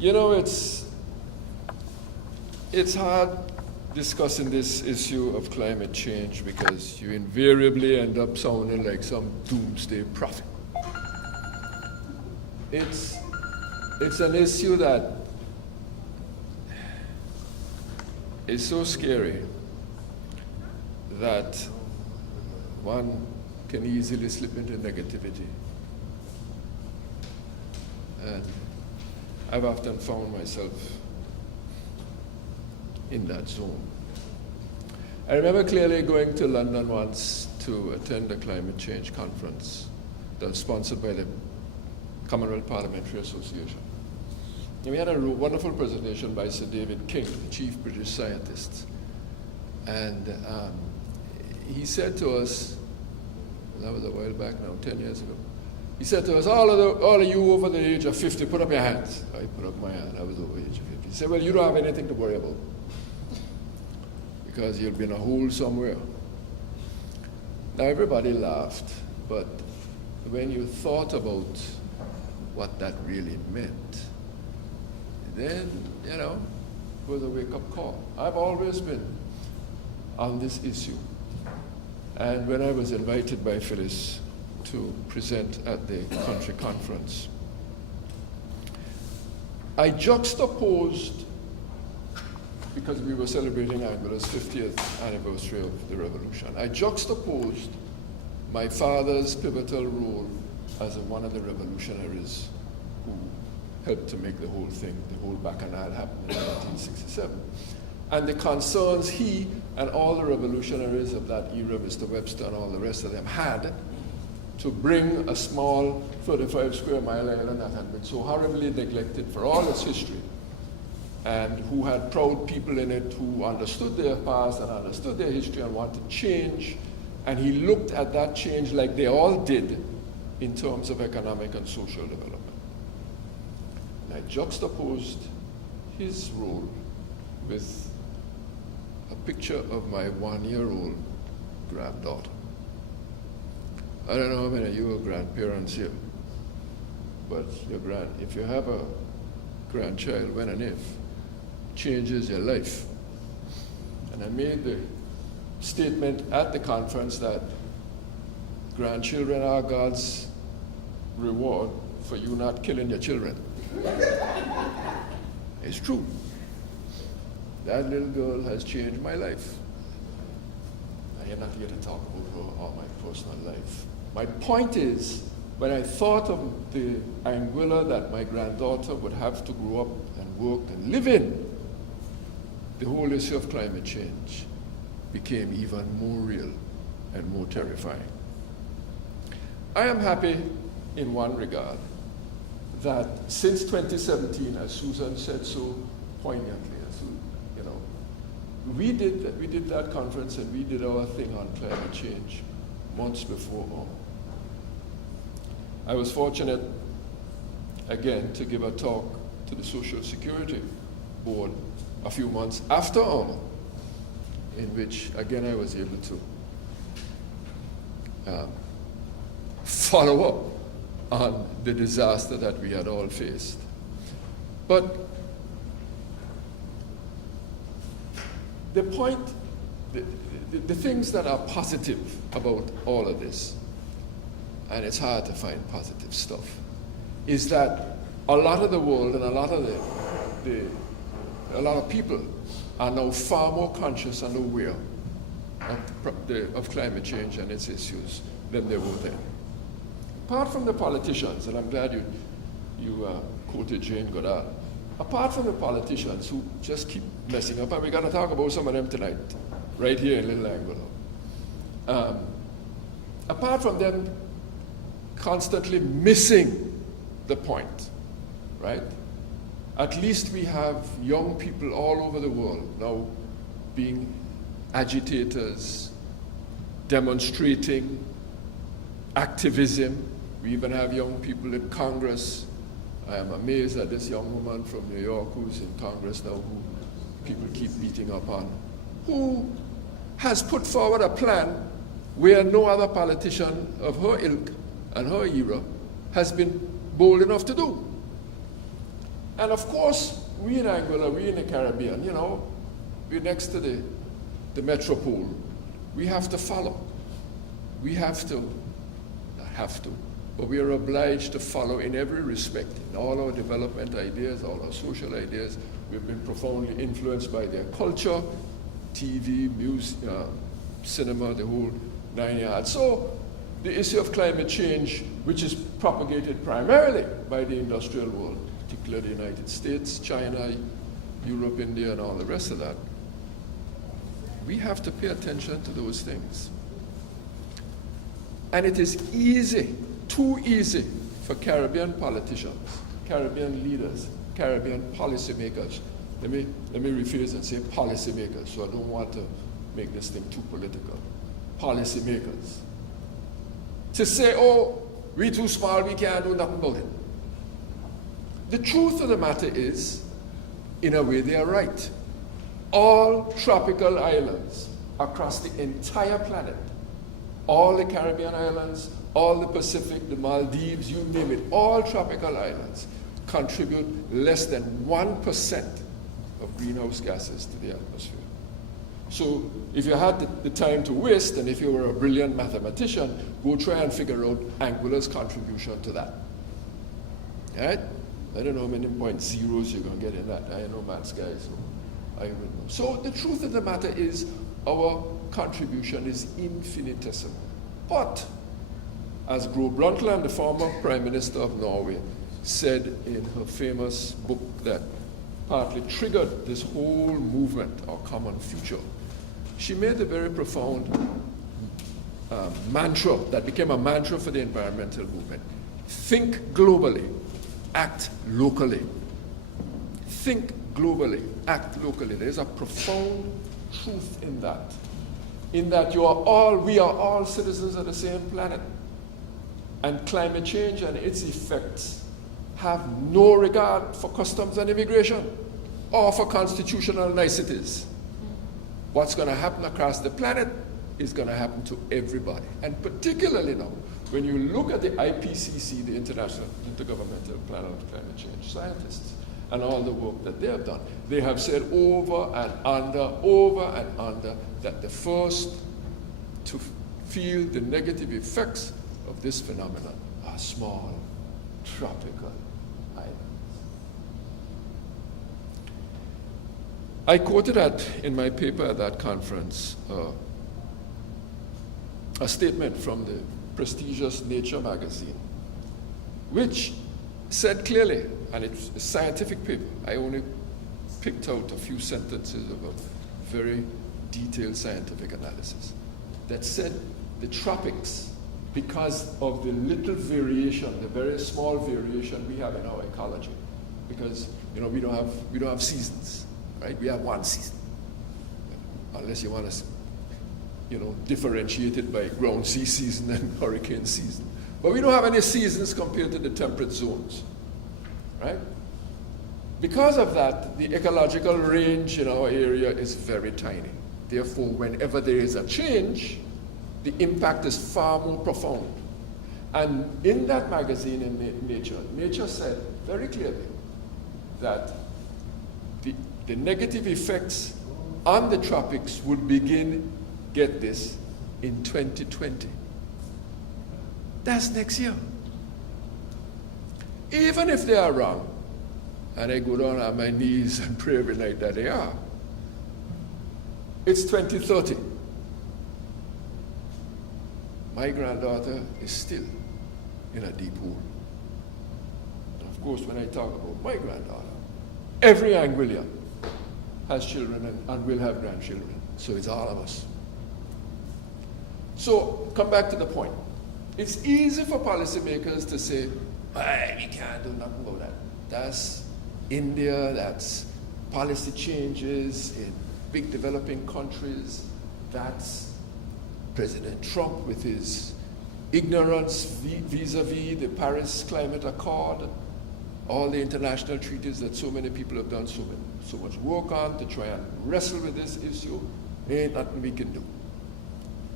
You know, it's hard discussing this issue of climate change because you invariably end up sounding like some doomsday prophet. It's an issue that is so scary that one can easily slip into negativity. And I've often found myself in that zone. I remember clearly going to London once to attend a climate change conference that was sponsored by the Commonwealth Parliamentary Association. And we had a wonderful presentation by Sir David Carty, the chief British scientist. And he said to us, that was a while back now, 10 years ago, he said to us, all of you over the age of 50, put up your hands. I put up my hand, I was over the age of 50. He said, well, you don't have anything to worry about because you'll be in a hole somewhere. Now everybody laughed, but when you thought about what that really meant, then, you know, it was a wake-up call. I've always been on this issue. And when I was invited by Phyllis to present at the country conference, I juxtaposed, because we were celebrating Angola's 50th anniversary of the revolution, I juxtaposed my father's pivotal role as one of the revolutionaries who helped to make the whole thing, the whole Bacchanal happen in 1967. And the concerns he and all the revolutionaries of that era, Mr. Webster and all the rest of them, had to bring a small 35 square mile island that had been so horribly neglected for all its history, and who had proud people in it who understood their past and understood their history and wanted change. And he looked at that change like they all did in terms of economic and social development. And I juxtaposed his role with a picture of my 1-year-old granddaughter. I don't know how many of you are grandparents here, but if you have a grandchild, when and if, changes your life. And I made the statement at the conference that grandchildren are God's reward for you not killing your children. It's true. That little girl has changed my life. I am not here to talk about her or my personal life. My point is, when I thought of the Anguilla that my granddaughter would have to grow up and work and live in, the whole issue of climate change became even more real and more terrifying. I am happy in one regard that since 2017, as Susan said so poignantly, we did that conference and we did our thing on climate change months before all. I was fortunate, again, to give a talk to the Social Security Board a few months after all, in which, again, I was able to follow up on the disaster that we had all faced. But the point, the things that are positive about all of this, and it's hard to find positive stuff, is that a lot of the world and a lot of people are now far more conscious and aware of climate change and its issues than they were then. Apart from the politicians, and I'm glad you quoted Jane Goddard, apart from the politicians who just keep messing up, and we're going to talk about some of them tonight, right here in Little Angola. Apart from them constantly missing the point, right? At least we have young people all over the world now being agitators, demonstrating, activism. We even have young people in Congress. I am amazed at this young woman from New York who's in Congress now, who people keep beating up on, who has put forward a plan where no other politician of her ilk and her era has been bold enough to do. And of course, we in Anguilla, we in the Caribbean, you know, we're next to the metropole. We have to follow. We have to, not have to, but we are obliged to follow in every respect. In all our development ideas, all our social ideas, we've been profoundly influenced by their culture, TV, music, cinema, the whole 9 yards. So the issue of climate change, which is propagated primarily by the industrial world, particularly the United States, China, Europe, India, and all the rest of that, we have to pay attention to those things. And it is easy, too easy, for Caribbean politicians, Caribbean leaders, Caribbean policymakers. Let me rephrase and say policymakers, so I don't want to make this thing too political. Policymakers. To say, oh, we too small, we can't do nothing about it. The truth of the matter is, in a way, they are right. All tropical islands across the entire planet, all the Caribbean islands, all the Pacific, the Maldives, you name it, all tropical islands contribute less than 1% of greenhouse gases to the atmosphere. So if you had the time to waste, and if you were a brilliant mathematician, go try and figure out Anguilla's contribution to that. All right? I don't know how many point zeros you're going to get in that. I know maths guys, so I would know. So the truth of the matter is our contribution is infinitesimal. But as Gro Brundtland, the former Prime Minister of Norway, said in her famous book that partly triggered this whole movement, Our Common Future, she made a very profound mantra that became a mantra for the environmental movement. Think globally, act locally. Think globally, act locally. There's a profound truth in that we are all citizens of the same planet. And climate change and its effects have no regard for customs and immigration or for constitutional niceties. What's going to happen across the planet is going to happen to everybody. And particularly now, when you look at the IPCC, the International Intergovernmental Panel on Climate Change scientists, and all the work that they have done, they have said over and under, that the first to feel the negative effects of this phenomenon are small, tropical islands. I quoted in my paper at that conference a statement from the prestigious Nature magazine, which said clearly, and it's a scientific paper, I only picked out a few sentences of a very detailed scientific analysis, that said the tropics, because of the little variation, the very small variation we have in our ecology, because we don't have seasons, right? We have one season, unless you want to differentiate it by ground sea season and hurricane season. But we don't have any seasons compared to the temperate zones, right? Because of that, the ecological range in our area is very tiny. Therefore, whenever there is a change, the impact is far more profound. And in that magazine, in Nature said very clearly that the negative effects on the tropics would begin, get this, in 2020. That's next year. Even if they are wrong, and I go down on my knees and pray every night that they are, it's 2030. My granddaughter is still in a deep hole. And of course, when I talk about my granddaughter, every Anguillian has children and will have grandchildren. So it's all of us. So, come back to the point. It's easy for policymakers to say, we can't do nothing about that. That's India, that's policy changes in big developing countries, that's President Trump with his ignorance vis-a-vis the Paris Climate Accord, all the international treaties that so many people have done so much work on to try and wrestle with this issue. Ain't nothing we can do.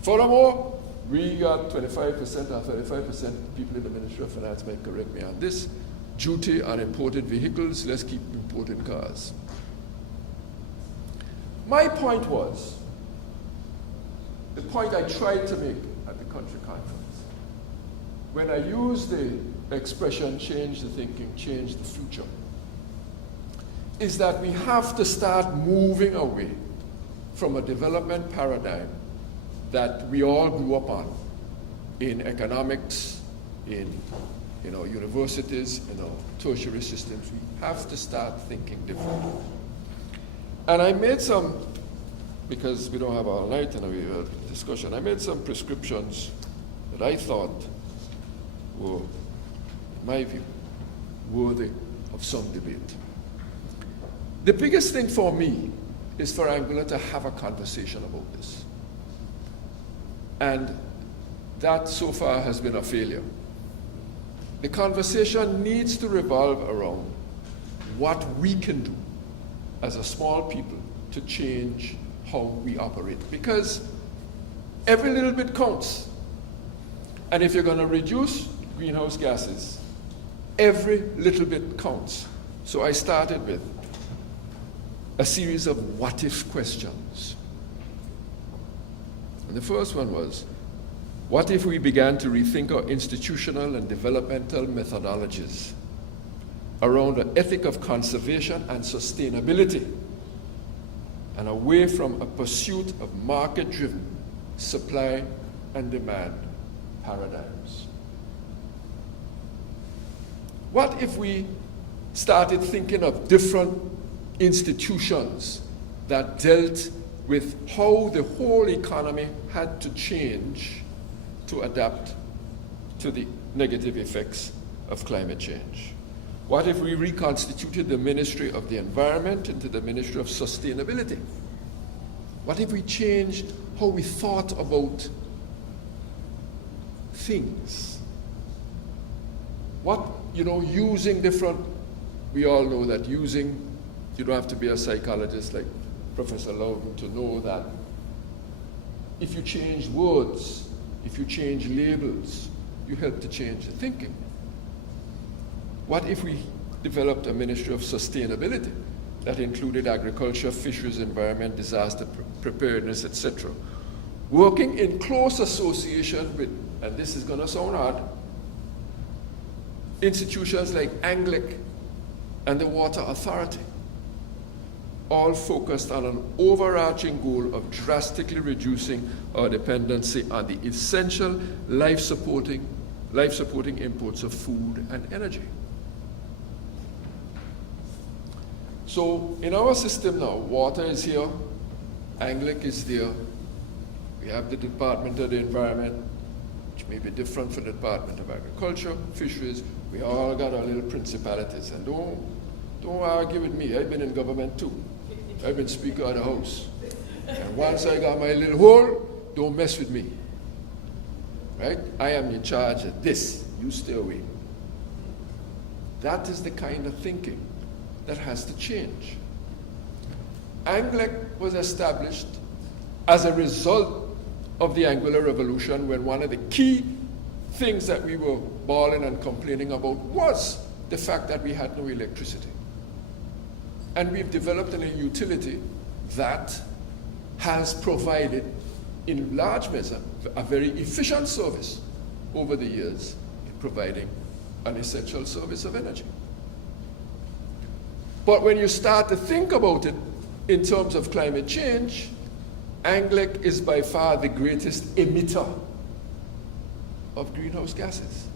Furthermore, we got 25% or 35%, people in the Ministry of Finance might correct me on this, duty on imported vehicles, let's keep importing cars. My point was, the point I tried to make at the country conference, when I used the expression change the thinking, change the future, is that we have to start moving away from a development paradigm that we all grew up on in economics, in universities, tertiary systems. We have to start thinking differently. And I made some, because we don't have all night and we have a discussion, I made some prescriptions that I thought were, in my view, worthy of some debate. The biggest thing for me is for Anguilla to have a conversation about this. And that so far has been a failure. The conversation needs to revolve around what we can do as a small people to change how we operate. Because every little bit counts. And if you're going to reduce greenhouse gases, every little bit counts. So I started with a series of what-if questions. And the first one was, what if we began to rethink our institutional and developmental methodologies around the ethic of conservation and sustainability, and away from a pursuit of market-driven supply and demand paradigms? What if we started thinking of different institutions that dealt with how the whole economy had to change to adapt to the negative effects of climate change? What if we reconstituted the Ministry of the Environment into the Ministry of Sustainability? What if we changed how we thought about things? Using different, we all know that you don't have to be a psychologist like Professor Loudon to know that if you change words, if you change labels, you help to change the thinking. What if we developed a Ministry of Sustainability that included agriculture, fisheries, environment, disaster preparedness, etc., working in close association with, and this is going to sound hard, institutions like ANGLIC and the Water Authority, all focused on an overarching goal of drastically reducing our dependency on the essential life-supporting imports of food and energy. So in our system now, water is here, ANGLIC is there, we have the Department of the Environment, which may be different from the Department of Agriculture, Fisheries. We all got our little principalities. And don't argue with me, I've been in government too. I've been Speaker of the House. And once I got my little hole, don't mess with me. Right? I am in charge of this, you stay away. That is the kind of thinking that has to change. ANGLIC was established as a result of the Anguilla Revolution, when one of the key things that we were bawling and complaining about was the fact that we had no electricity. And we've developed a utility that has provided, in large measure, a very efficient service over the years in providing an essential service of energy. But when you start to think about it in terms of climate change, ANGLIC is by far the greatest emitter of greenhouse gases.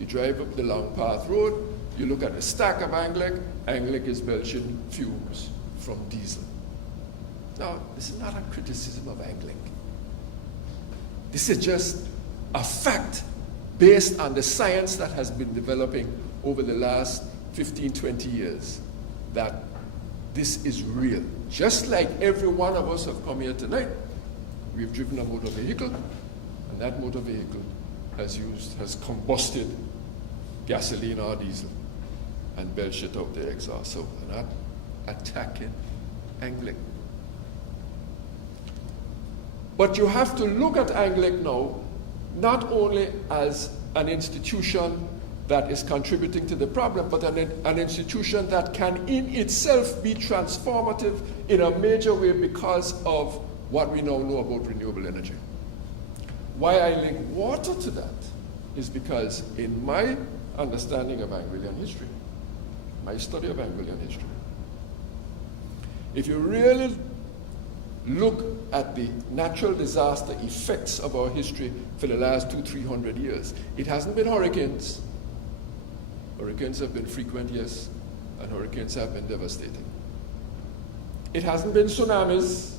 You drive up the Long Path Road, you look at the stack of ANGLIC, ANGLIC is belching fumes from diesel. Now, this is not a criticism of ANGLIC. This is just a fact based on the science that has been developing over the last 15, 20 years, that this is real. Just like every one of us have come here tonight, we've driven a motor vehicle, and that motor vehicle has combusted gasoline or diesel and belched it out the exhaust. So we're not attacking ANGLIC. But you have to look at ANGLIC now not only as an institution that is contributing to the problem, but an institution that can in itself be transformative in a major way because of what we now know about renewable energy. Why I link water to that is because in my understanding of Anglian history, my study of Anglian history, if you really look at the natural disaster effects of our history for the last 200-300 years, it hasn't been hurricanes. Hurricanes have been frequent, yes, and hurricanes have been devastating. It hasn't been tsunamis,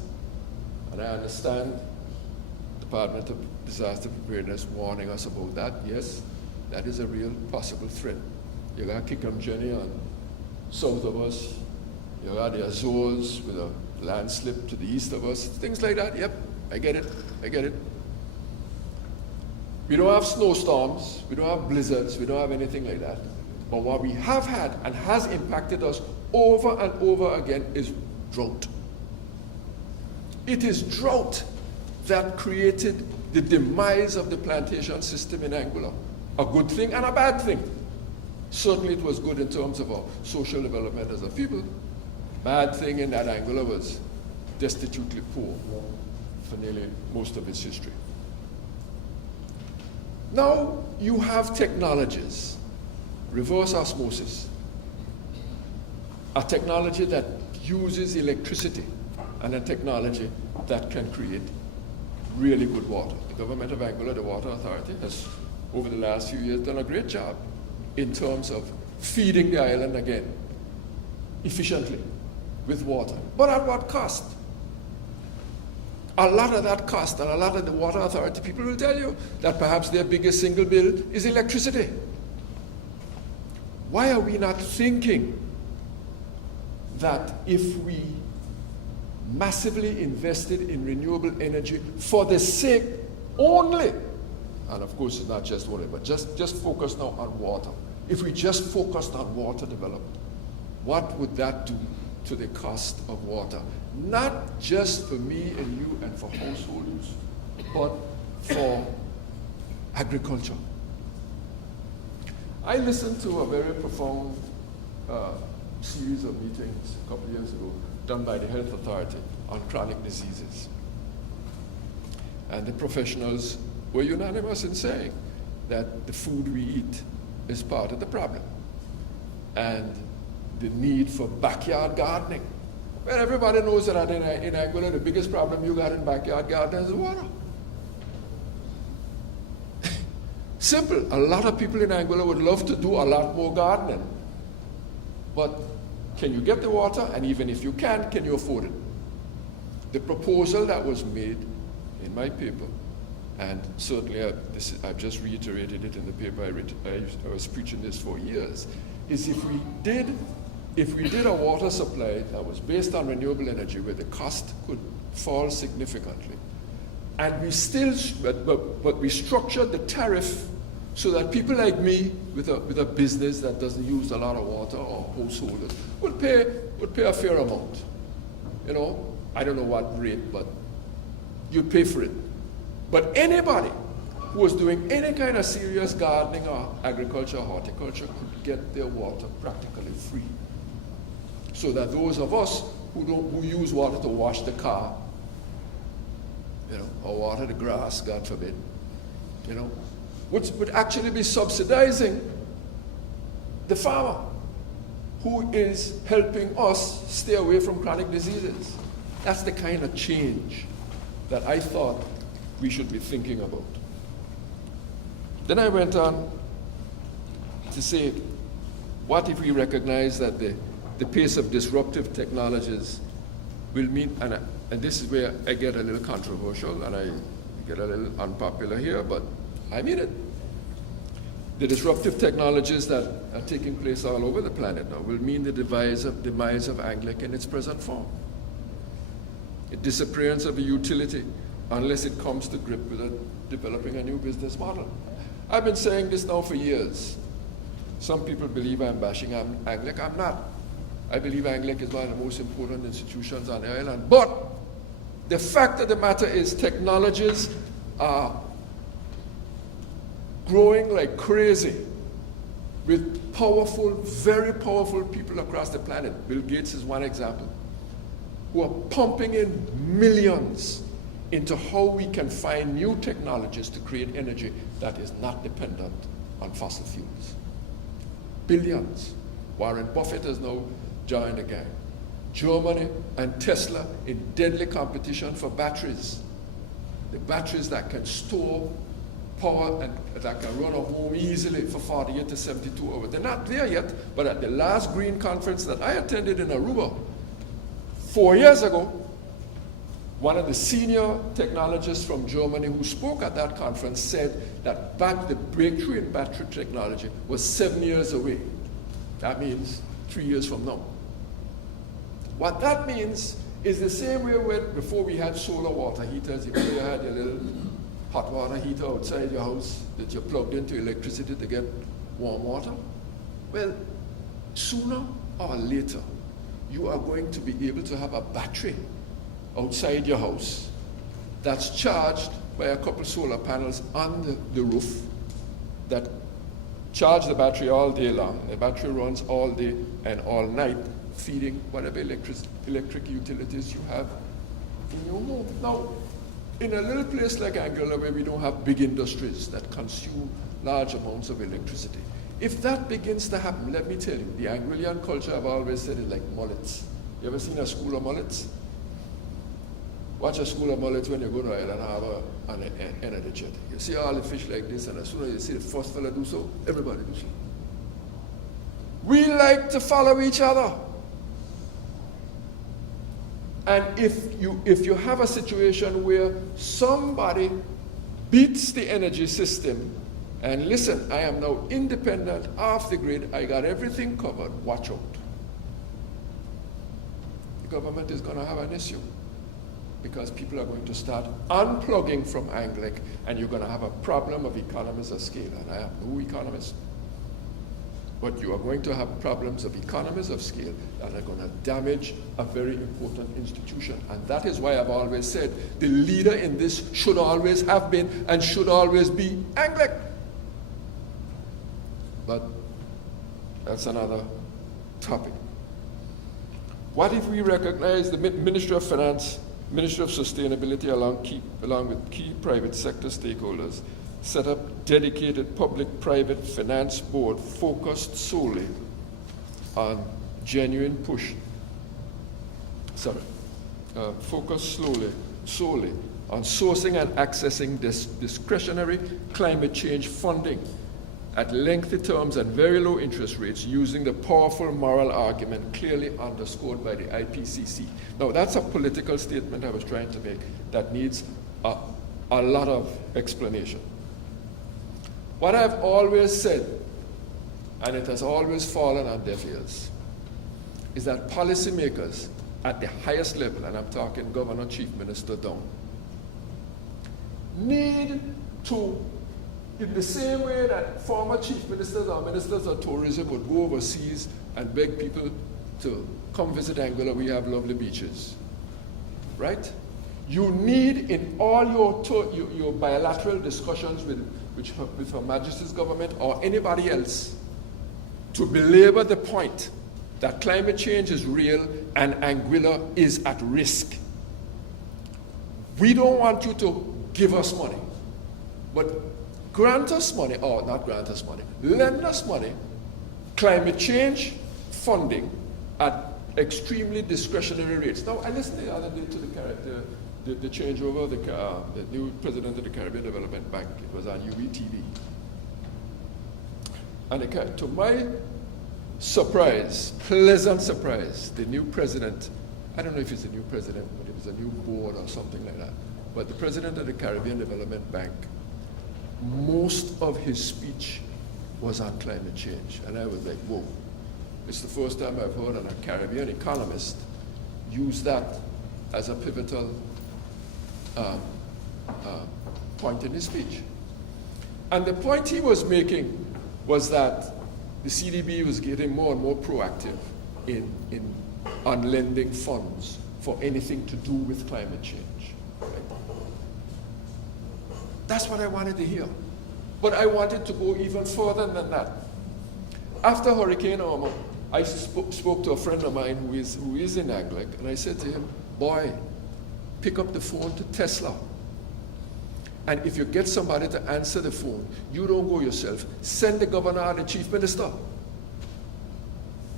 and I understand the Department of Disaster Preparedness warning us about that. Yes, that is a real possible threat. You got Kickham Jenny on south of us. You got the Azores with a landslip to the east of us. Things like that. Yep, I get it. I get it. We don't have snowstorms. We don't have blizzards. We don't have anything like that. But what we have had and has impacted us over and over again is drought. It is drought that created the demise of the plantation system in Angola. A good thing and a bad thing. Certainly it was good in terms of our social development as a people. Bad thing in that Angola was destitutely poor for nearly most of its history. Now you have technologies, reverse osmosis, a technology that uses electricity, and a technology that can create really good water. The government of Angola, the Water Authority, has over the last few years done a great job in terms of feeding the island again efficiently with water. But at what cost? A lot of that cost, and a lot of the Water Authority people will tell you that perhaps their biggest single bill is electricity. Why are we not thinking that if we massively invested in renewable energy for the sake only, and of course it's not just only, but just focus now on water. If we just focused on water development, what would that do to the cost of water? Not just for me and you and for household use, but for agriculture. I listened to a very profound series of meetings a couple of years ago done by the Health Authority on chronic diseases. And the professionals were unanimous in saying that the food we eat is part of the problem. And the need for backyard gardening. Well, everybody knows that in Angola, the biggest problem you got in backyard gardening is water. Simple. A lot of people in Angola would love to do a lot more gardening. But can you get the water? And even if you can you afford it? The proposal that was made in my paper, and certainly I've just reiterated it in the paper I was preaching this for years, is if we did a water supply that was based on renewable energy where the cost could fall significantly, and we still, but we structured the tariff so that people like me with a business that doesn't use a lot of water, or householders, would pay a fair amount. You know, I don't know what rate, but you'd pay for it. But anybody who was doing any kind of serious gardening or agriculture or horticulture could get their water practically free. So that those of us who use water to wash the car, you know, or water the grass, God forbid, you know, would actually be subsidizing the farmer who is helping us stay away from chronic diseases. That's the kind of change that I thought we should be thinking about. Then I went on to say, what if we recognize that the pace of disruptive technologies will mean, and this is where I get a little controversial and I get a little unpopular here, but I mean it. The disruptive technologies that are taking place all over the planet now will mean the demise of Anglican in its present form. The disappearance of a utility unless it comes to grip with developing a new business model. I've been saying this now for years. Some people believe I'm bashing Anglic. I'm not. I believe Anglic is one of the most important institutions on the island. But the fact of the matter is technologies are growing like crazy with powerful, very powerful people across the planet. Bill Gates is one example, who are pumping in millions into how we can find new technologies to create energy that is not dependent on fossil fuels. Billions. Warren Buffett has now joined the gang. Germany and Tesla in deadly competition for batteries. The batteries that can store power and that can run a home easily for 48 to 72 hours. They're not there yet, but at the last green conference that I attended in Aruba 4 years ago, one of the senior technologists from Germany who spoke at that conference said that the breakthrough in battery technology was 7 years away. That means 3 years from now. What that means is the same way before we had solar water heaters. If you had a little hot water heater outside your house that you plugged into electricity to get warm water. Well, sooner or later, you are going to be able to have a battery outside your house that's charged by a couple solar panels on the roof that charge the battery all day long. The battery runs all day and all night, feeding whatever electric utilities you have in your home. Now, in a little place like Angola where we don't have big industries that consume large amounts of electricity, if that begins to happen, let me tell you, the Anguillan culture, I've always said it like mullets. You ever seen a school of mullets? Watch a school of mullets when you go to Island Harbor on the end of the jet. You see all the fish like this, and as soon as you see the first fella do so, everybody do so. We like to follow each other. And if you have a situation where somebody beats the energy system, and listen, I am now independent, off the grid, I got everything covered, watch out. The government is going to have an issue because people are going to start unplugging from Anglic, and you're going to have a problem of economies of scale. And I am no economist. But you are going to have problems of economies of scale that are going to damage a very important institution. And that is why I've always said the leader in this should always have been and should always be Anglic. But that's another topic. What if we recognize the Ministry of Finance, Ministry of Sustainability, along with key private sector stakeholders, set up dedicated public-private finance board focused solely on solely on sourcing and accessing this discretionary climate change funding at lengthy terms and very low interest rates using the powerful moral argument clearly underscored by the IPCC. Now, that's a political statement I was trying to make that needs a lot of explanation. What I've always said, and it has always fallen on deaf ears, is that policymakers at the highest level, and I'm talking governor, chief minister down, need to, in the same way that former chief ministers or ministers of tourism would go overseas and beg people to come visit Angola, we have lovely beaches, right? You need in all your bilateral discussions with Her Majesty's government or anybody else to belabor the point that climate change is real and Anguilla is at risk. We don't want you to give us money, but grant us money, or not grant us money, lend us money, climate change funding at extremely discretionary rates. Now, I listened the other day to the changeover of the new president of the Caribbean Development Bank. It was on UBTV. And to my surprise, pleasant surprise, the new president, I don't know if he's a new president, but it was a new board or something like that, but the president of the Caribbean Development Bank, most of his speech was on climate change. And I was like, whoa, it's the first time I've heard a Caribbean economist use that as a pivotal point in his speech. And the point he was making was that the CDB was getting more and more proactive on lending funds for anything to do with climate change. Right? That's what I wanted to hear. But I wanted to go even further than that. After Hurricane Irma, I spoke to a friend of mine who is in Anglic, and I said to him, boy, pick up the phone to Tesla. And if you get somebody to answer the phone, you don't go yourself. Send the governor and the chief minister.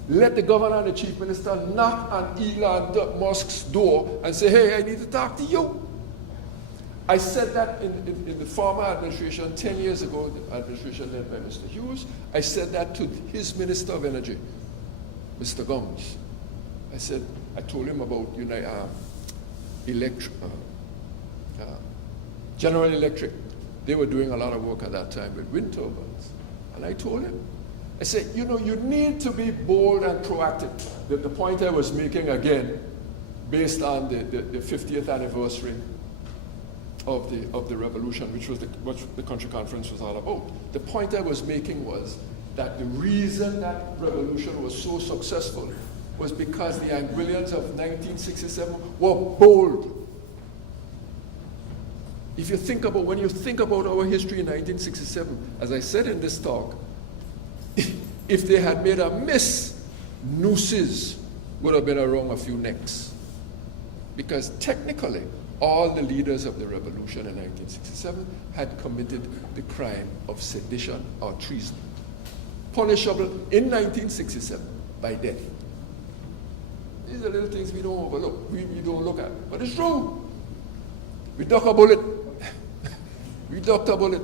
Let the governor and the chief minister knock on Elon Musk's door and say, hey, I need to talk to you. I said that in the former administration, 10 years ago, the administration led by Mr. Hughes. I said that to his Minister of Energy, Mr. Gomes. I told him about General Electric. They were doing a lot of work at that time with wind turbines. And I told him, I said, you need to be bold and proactive. The point I was making again, based on the 50th anniversary of the revolution, which the country conference was all about. The point I was making was that the reason that revolution was so successful was because the Anguillians of 1967 were bold. When you think about our history in 1967, as I said in this talk, if they had made a miss, nooses would have been around a few necks. Because technically, all the leaders of the revolution in 1967 had committed the crime of sedition or treason, punishable in 1967 by death. These are little things we don't overlook, we don't look at, but it's true. We duck a bullet. We ducked a bullet.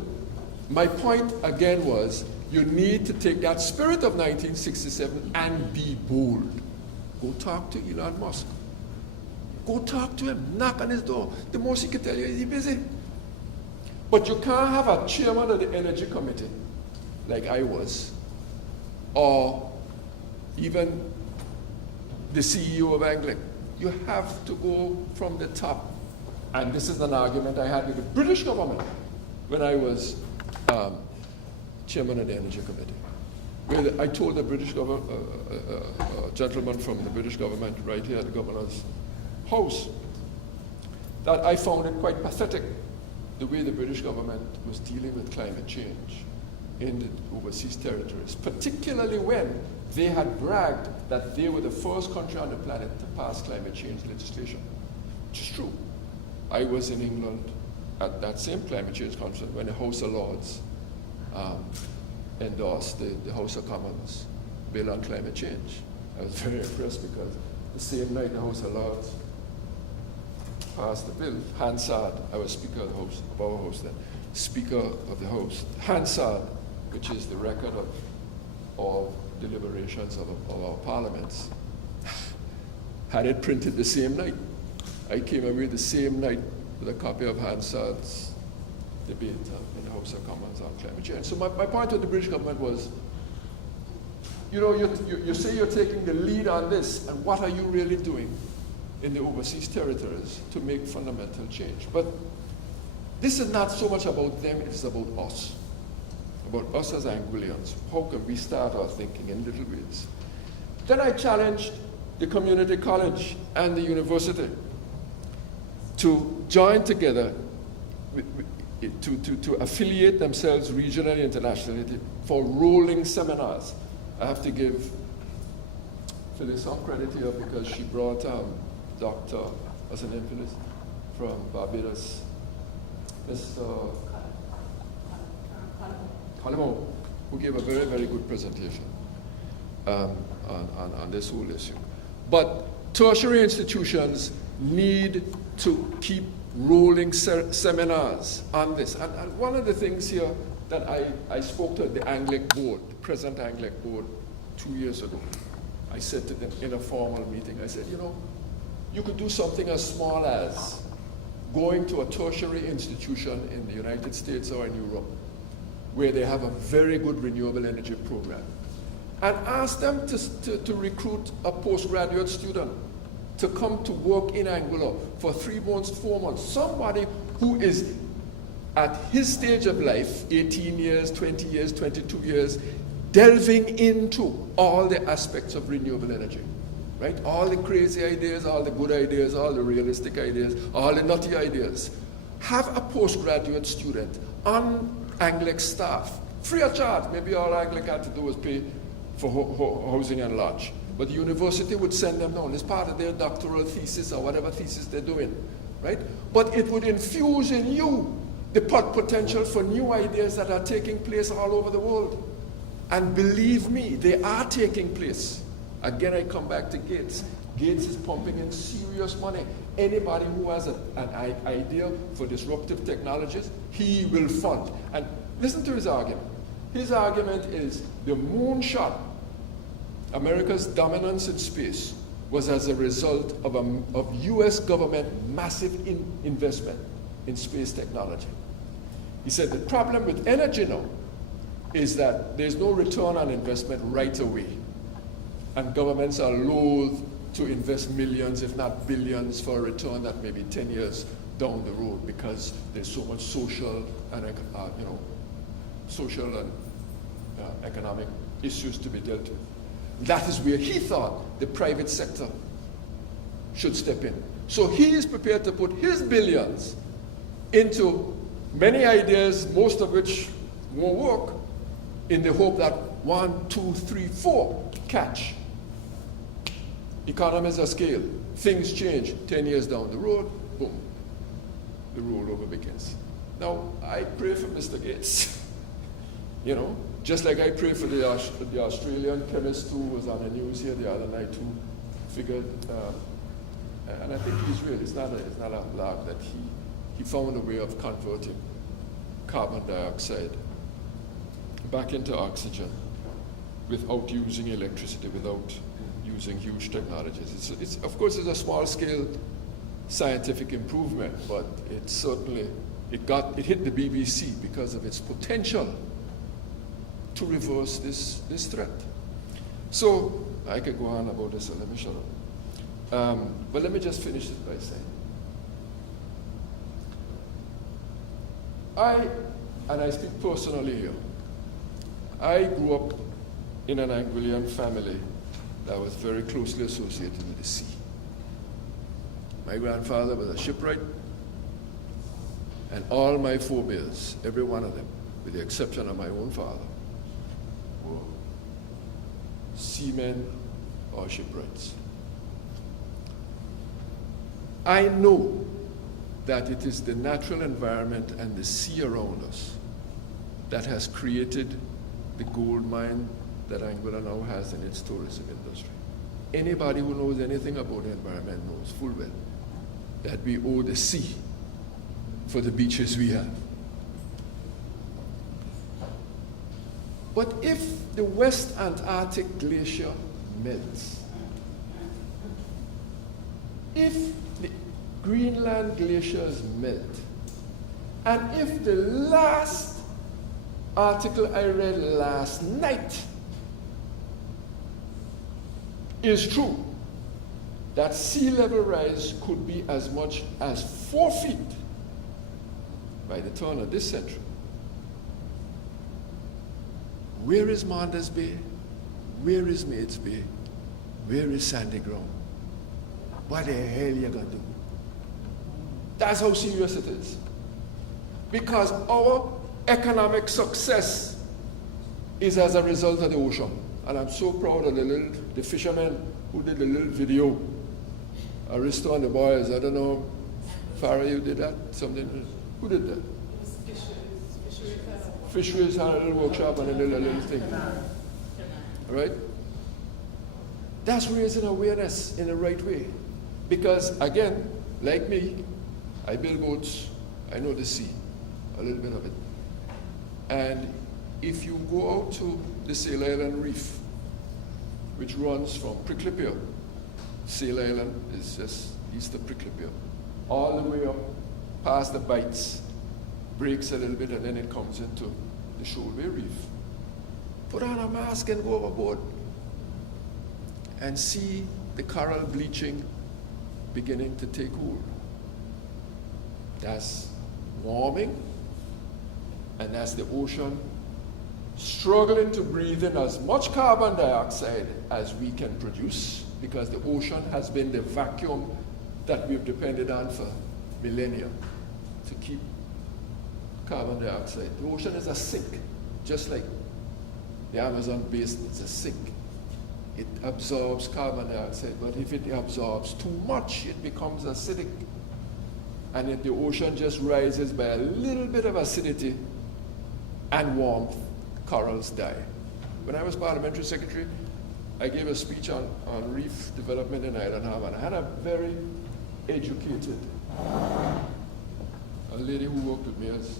My point again was, you need to take that spirit of 1967 and be bold. Go talk to Elon Musk. Go talk to him, knock on his door. The most he can tell you is he's busy. But you can't have a chairman of the Energy Committee, like I was, or even the CEO of Anglic. You have to go from the top. And this is an argument I had with the British government when I was chairman of the Energy Committee. Where I told the British government, a gentleman from the British government right here at the governor's house, that I found it quite pathetic the way the British government was dealing with climate change in the overseas territories, particularly when they had bragged that they were the first country on the planet to pass climate change legislation, which is true. I was in England at that same climate change conference when the House of Lords endorsed the House of Commons bill on climate change. I was very impressed because the same night the House of Lords passed the bill, Hansard, I was Speaker of the House, of our House then, Speaker of the House, Hansard, which is the record of all deliberations of our parliaments, had it printed the same night. I came away the same night with a copy of Hansard's debate in the House of Commons on climate change. So my point with the British government was, you say you're taking the lead on this, and what are you really doing in the overseas territories to make fundamental change? But this is not so much about them, it's about us as Anguillians. How can we start our thinking in little ways? Then I challenged the community college and the university to join together, to affiliate themselves regionally, internationally for rolling seminars. I have to give Phyllis some credit here because she brought Dr. what's her name, Phyllis? From Barbados, Mr. Colimo, who gave a very, very good presentation on this whole issue. But tertiary institutions need to keep rolling seminars on this. And one of the things here that I spoke to the Anglic board, the present Anglic board, 2 years ago. I said to them in a formal meeting, I said, you could do something as small as going to a tertiary institution in the United States or in Europe, where they have a very good renewable energy program, and ask them to recruit a postgraduate student to come to work in Anguilla for 3 months, 4 months. Somebody who is at his stage of life, 18 years, 20 years, 22 years, delving into all the aspects of renewable energy, right? All the crazy ideas, all the good ideas, all the realistic ideas, all the nutty ideas. Have a postgraduate student on Anglic staff, free of charge. Maybe all Anglic had to do was pay for housing and lodge. But the university would send them down as part of their doctoral thesis or whatever thesis they're doing, right? But it would infuse in you the potential for new ideas that are taking place all over the world. And believe me, they are taking place. Again, I come back to Gates. Gates is pumping in serious money. Anybody who has an idea for disruptive technologies, he will fund. And listen to his argument. His argument is the moonshot, America's dominance in space, was as a result of US government massive investment in space technology. He said the problem with energy now is that there's no return on investment right away. And governments are loath to invest millions, if not billions, for a return that may be 10 years down the road because there's so much social and economic issues to be dealt with. That is where he thought the private sector should step in. So he is prepared to put his billions into many ideas, most of which won't work, in the hope that 1, 2, 3, 4 catch. Economies of scale. Things change. 10 years down the road, boom, the rollover begins. Now, I pray for Mr. Gates. You know, just like I pray for the Australian chemist who was on the news here the other night who figured, and I think he's real. It's not a blab that he found a way of converting carbon dioxide back into oxygen without using electricity, without using huge technologies. It's of course it's a small scale scientific improvement, but it certainly it hit the BBC because of its potential to reverse this threat. So I could go on about this, so let me shut up. But let me just finish it by saying, I speak personally here, I grew up in an Anguillian family that was very closely associated with the sea. My grandfather was a shipwright, and all my forebears, every one of them, with the exception of my own father, were seamen or shipwrights. I know that it is the natural environment and the sea around us that has created the gold mine that Anguilla now has in its tourism industry. Anybody who knows anything about the environment knows full well that we owe the sea for the beaches we have. But if the West Antarctic Glacier melts, if the Greenland glaciers melt, and if the last article I read last night is true, that sea level rise could be as much as 4 feet by the turn of this century. Where is Mondas Bay? Where is Mates Bay? Where is Sandy Ground? What the hell you gonna do? That's how serious it is. Because our economic success is as a result of the ocean. And I'm so proud of the fishermen who did the little video. Aristo and the boys, I don't know, Farah, you did that? Something, who did that? Fisheries had a little workshop and a little thing. All right? That's raising awareness in the right way. Because again, like me, I build boats, I know the sea, a little bit of it. And if you go out to the Sail Island Reef, which runs from Prickly Pier, Sail Island is just east of Prickly Pier, all the way up past the Bites, breaks a little bit, and then it comes into the Shoalway Reef. Put on a mask and go overboard and see the coral bleaching beginning to take hold. That's warming, and that's the ocean struggling to breathe in as much carbon dioxide as we can produce, because the ocean has been the vacuum that we've depended on for millennia to keep carbon dioxide. The ocean is a sink, just like the Amazon basin is acidic. It absorbs carbon dioxide, but if it absorbs too much, it becomes acidic. And if the ocean just rises by a little bit of acidity and warmth, corals die. When I was parliamentary secretary, I gave a speech on reef development in Island Harbour, and I had a very educated, a lady who worked with me as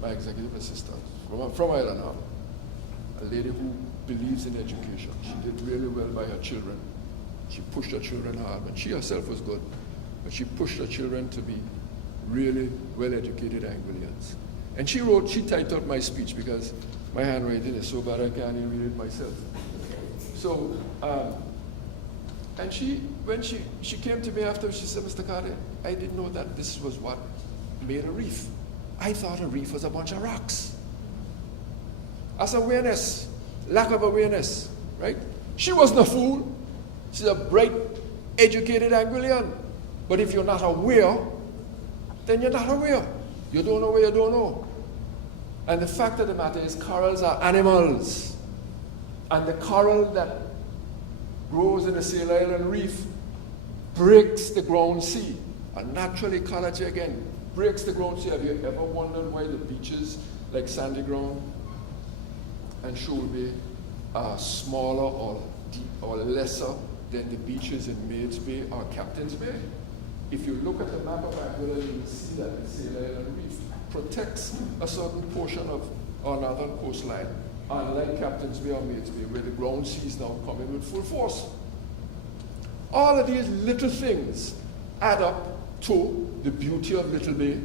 my executive assistant from Island Harbour, a lady who believes in education. She did really well by her children. She pushed her children hard, and she herself was good, but she pushed her children to be really well-educated Anglians. And she typed up my speech because my handwriting is so bad I can't even read it myself. So, and when she came to me after, she said, Mr. Carty, I didn't know that this was what made a reef. I thought a reef was a bunch of rocks. That's awareness, lack of awareness, right? She wasn't a fool. She's a bright, educated Anglian. But if you're not aware, then you're not aware. You don't know what you don't know. And the fact of the matter is, corals are animals. And the coral that grows in the Sail Island Reef breaks the ground sea. A natural ecology again breaks the ground sea. Have you ever wondered why the beaches like Sandy Ground and Shoal Bay are smaller or lesser than the beaches in Maids Bay or Captain's Bay? If you look at the map of Anguilla, you will see that the Sail Island Reef protects a certain portion of our northern coastline, unlike Captain's Bay or Maids Bay, where the ground sea is now coming with full force. All of these little things add up to the beauty of Little Bay.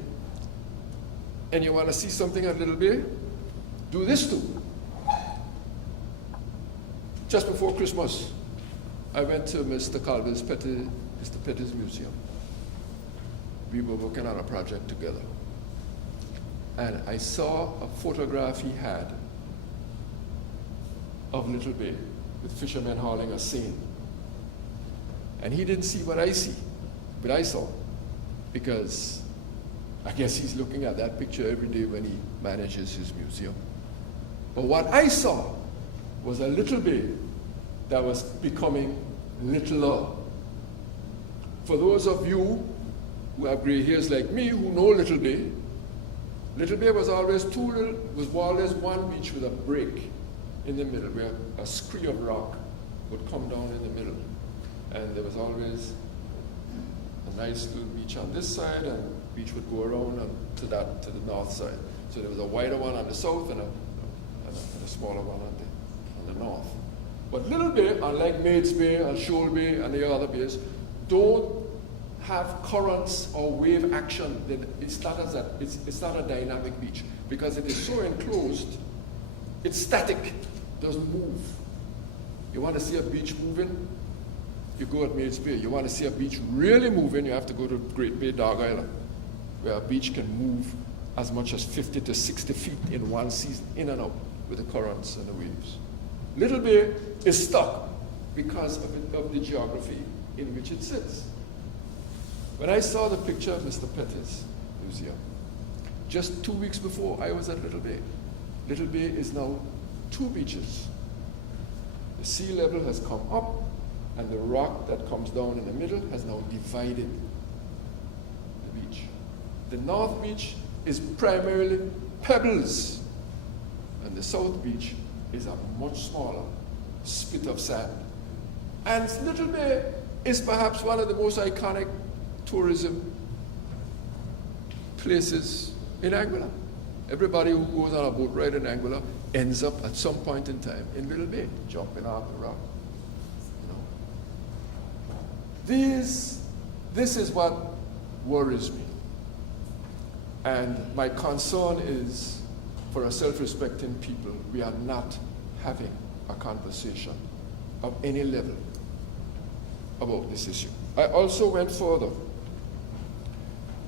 And you want to see something at Little Bay? Do this too. Just before Christmas, I went to Mr. Petty's museum. We were working on a project together. And I saw a photograph he had of Little Bay with fishermen hauling a seine. And he didn't see what I see, but I saw, because I guess he's looking at that picture every day when he manages his museum. But what I saw was a Little Bay that was becoming littler. For those of you who have gray hairs like me, who know Little Bay was always always one beach with a break in the middle, where a scree of rock would come down in the middle. And there was always a nice little beach on this side, and the beach would go around to the north side. So there was a wider one on the south and a smaller one on the north. But Little Bay, unlike Maids Bay and Shoal Bay and the other bays, don't have currents or wave action. It's not a dynamic beach, because it is so enclosed, it's static, doesn't move. You want to see a beach moving? You go at Maids Bay. You want to see a beach really moving, you have to go to Great Bay Dog Island, where a beach can move as much as 50 to 60 feet in one season, in and out, with the currents and the waves. Little Bay is stuck because of the geography in which it sits. When I saw the picture of Mr. Petty's museum, just 2 weeks before I was at Little Bay is now 2 beaches. The sea level has come up, and the rock that comes down in the middle has now divided the beach. The North Beach is primarily pebbles, and the South Beach is a much smaller spit of sand. And Little Bay is perhaps one of the most iconic tourism places in Anguilla. Everybody who goes on a boat ride in Anguilla ends up at some point in time in Little Bay, jumping off the rock. This is what worries me. And my concern is, for a self-respecting people, we are not having a conversation of any level about this issue. I also went further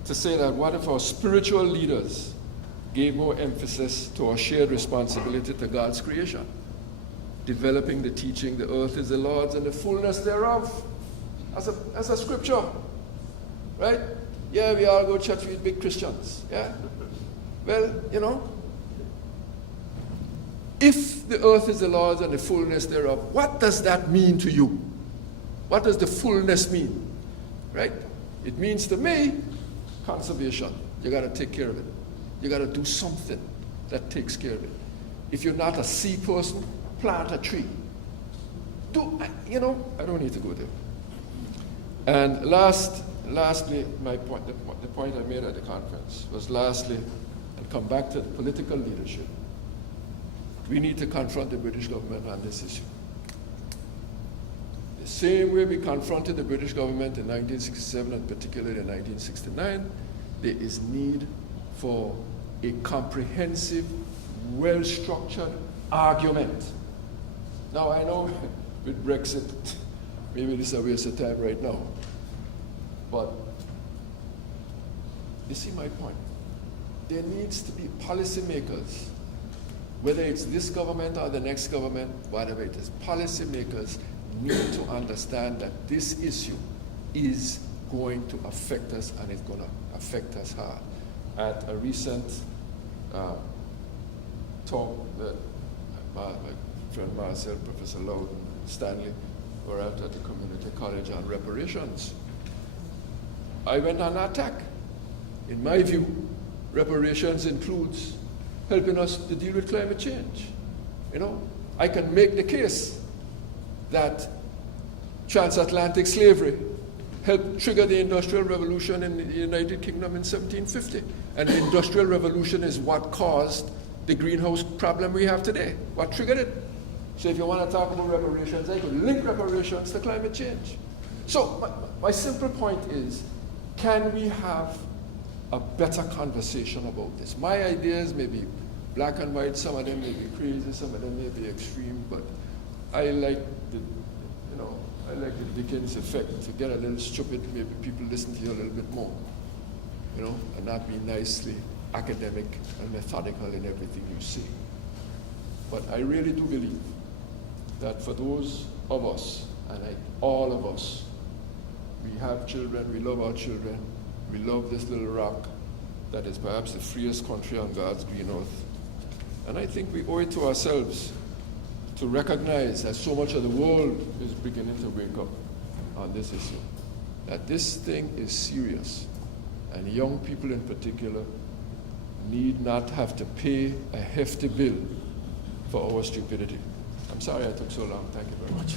to say that what if our spiritual leaders gave more emphasis to our shared responsibility to God's creation, developing the teaching, the earth is the Lord's and the fullness thereof, as a scripture, right? Yeah, we all go to church, we're big Christians, yeah? Well, If the earth is the Lord's and the fullness thereof, what does that mean to you? What does the fullness mean? Right? It means to me, conservation. You got to take care of it. You got to do something that takes care of it. If you're not a sea person, plant a tree. I don't need to go there. And lastly, the point I made at the conference was and come back to the political leadership. We need to confront the British government on this issue. The same way we confronted the British government in 1967 and particularly in 1969, there is need for a comprehensive, well-structured argument. Now, I know with Brexit, maybe this is a waste of time right now, but you see my point. There needs to be policymakers, whether it's this government or the next government, whatever it is, policymakers need to understand that this issue is going to affect us, and it's going to affect us hard. At a recent talk that my friend Marcel, Professor Loudon, Stanley were at the community college on reparations, I went on attack. In my view, reparations includes helping us to deal with climate change. I can make the case that transatlantic slavery helped trigger the Industrial Revolution in the United Kingdom in 1750. And the Industrial Revolution is what caused the greenhouse problem we have today. What triggered it? So if you want to talk about reparations, I could link reparations to climate change. So my simple point is, can we have a better conversation about this? My ideas may be black and white, some of them may be crazy, some of them may be extreme, but I like the Dickens effect. To get a little stupid, maybe people listen to you a little bit more, and not be nicely academic and methodical in everything you say. But I really do believe that for those of us, and all of us, we have children, we love our children, we love this little rock that is perhaps the freest country on God's green earth. And I think we owe it to ourselves to recognize that so much of the world is beginning to wake up on this issue, that this thing is serious, and young people in particular need not have to pay a hefty bill for our stupidity. I'm sorry I took so long. Thank you very much.